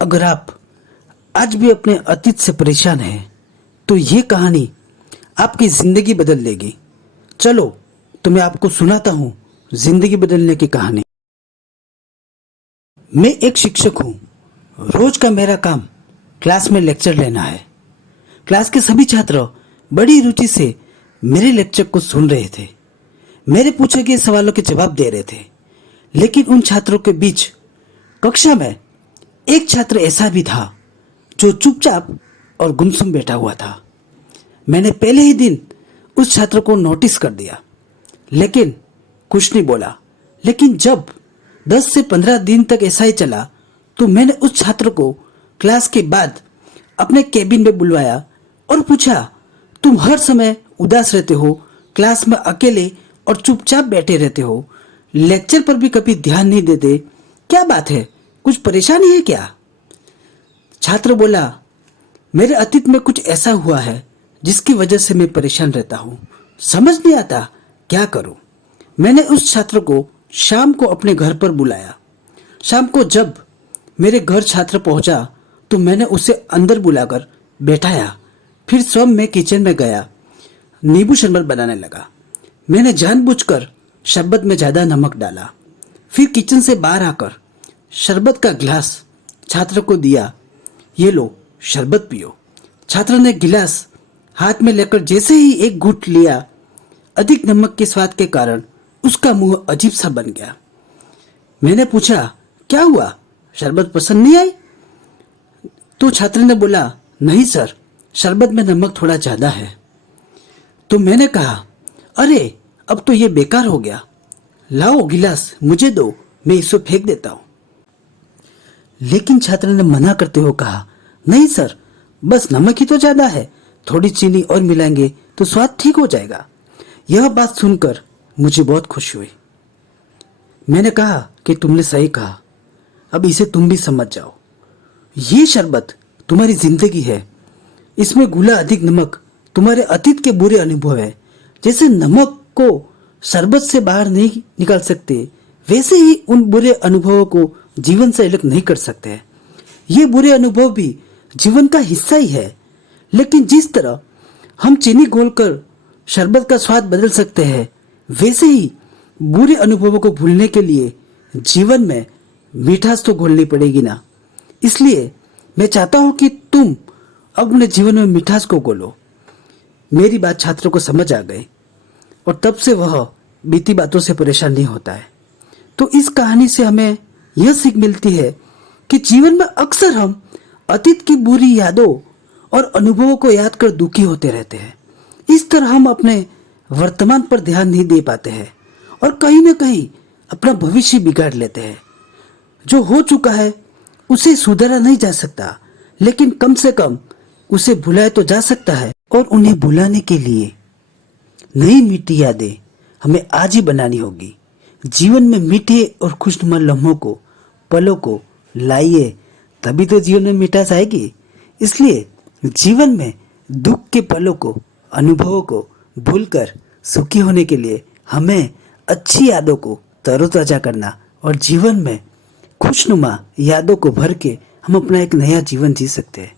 अगर आप आज भी अपने अतीत से परेशान हैं तो ये कहानी आपकी ज़िंदगी बदल देगी। चलो तो मैं आपको सुनाता हूँ ज़िंदगी बदलने की कहानी। मैं एक शिक्षक हूँ। रोज का मेरा काम क्लास में लेक्चर लेना है। क्लास के सभी छात्र बड़ी रुचि से मेरे लेक्चर को सुन रहे थे। मेरे पूछे गए सवालों के जवाब दे रहे थे। लेकिन उन छात्रों के बीच कक्षा में एक छात्र ऐसा भी था जो चुपचाप और गुमसुम बैठा हुआ था। मैंने पहले ही दिन उस छात्र को नोटिस कर दिया, लेकिन कुछ नहीं बोला। लेकिन जब 10 से 15 दिन तक ऐसा ही चला तो मैंने उस छात्र को क्लास के बाद अपने केबिन में बुलवाया और पूछा, तुम हर समय उदास रहते हो, क्लास में अकेले और चुपचाप बैठे रहते हो, लेक्चर पर भी कभी ध्यान नहीं देते, क्या बात है? कुछ परेशानी है क्या? छात्र बोला, मेरे अतीत में कुछ ऐसा हुआ है जिसकी वजह से मैं परेशान रहता हूँ। समझ नहीं आता क्या करूँ। मैंने उस छात्र को शाम को अपने घर पर बुलाया। शाम को जब मेरे घर छात्र पहुंचा तो मैंने उसे अंदर बुलाकर बैठाया। फिर स्वयं मैं किचन में गया, नींबू शरबत बनाने लगा। मैंने जानबूझकर शरबत में ज़्यादा नमक डाला। फिर किचन से बाहर आकर शरबत का गिलास छात्र को दिया, ये लो शरबत पियो। छात्र ने गिलास हाथ में लेकर जैसे ही एक घूंट लिया, अधिक नमक के स्वाद के कारण उसका मुंह अजीब सा बन गया। मैंने पूछा, क्या हुआ, शरबत पसंद नहीं आई? तो छात्र ने बोला, नहीं सर, शरबत में नमक थोड़ा ज़्यादा है। तो मैंने कहा, अरे अब तो ये बेकार हो गया, लाओ गिलास मुझे दो, मैं इसे फेंक देता हूँ। लेकिन छात्र ने मना करते हुए कहा, नहीं सर, बस नमक ही तो ज़्यादा है, थोड़ी चीनी और मिलाएंगे तो स्वाद ठीक हो जाएगा। यह बात सुनकर मुझे बहुत खुशी हुई। मैंने कहा कि तुमने सही कहा, अब इसे तुम भी समझ जाओ। ये शरबत तुम्हारी जिंदगी है, इसमें घुला अधिक नमक तुम्हारे अतीत के बुरे अनुभव है। जैसे नमक को शरबत से बाहर नहीं निकाल सकते, वैसे ही उन बुरे अनुभवों को जीवन से अलग नहीं कर सकते। ये बुरे अनुभव भी जीवन का हिस्सा ही है। लेकिन जिस तरह हम चीनी घोलकर शरबत का स्वाद बदल सकते हैं, वैसे ही बुरे अनुभवों को भूलने के लिए जीवन में मिठास तो घोलनी पड़ेगी ना। इसलिए मैं चाहता हूं कि तुम अपने जीवन में मिठास को घोलो। मेरी बात छात्रों को समझ आ गई और तब से वह बीती बातों से परेशान नहीं होता है। तो इस कहानी से हमें यह सीख मिलती है कि जीवन में अक्सर हम अतीत की बुरी यादों और अनुभवों को याद कर दुखी होते रहते हैं। इस तरह हम अपने वर्तमान पर ध्यान नहीं दे पाते हैं और कहीं ना कहीं अपना भविष्य बिगाड़ लेते हैं। जो हो चुका है उसे सुधारा नहीं जा सकता, लेकिन कम से कम उसे भुलाया तो जा सकता है। और उन्हें भुलाने के लिए नई मीठी यादें हमें आज ही बनानी होगी। जीवन में मीठे और खुशनुमा लम्हों को, पलों को लाइए, तभी तो जीवन में मिठास आएगी। इसलिए जीवन में दुख के पलों को, अनुभवों को भूलकर सुखी होने के लिए हमें अच्छी यादों को तरोताजा करना और जीवन में खुशनुमा यादों को भर के हम अपना एक नया जीवन जी सकते हैं।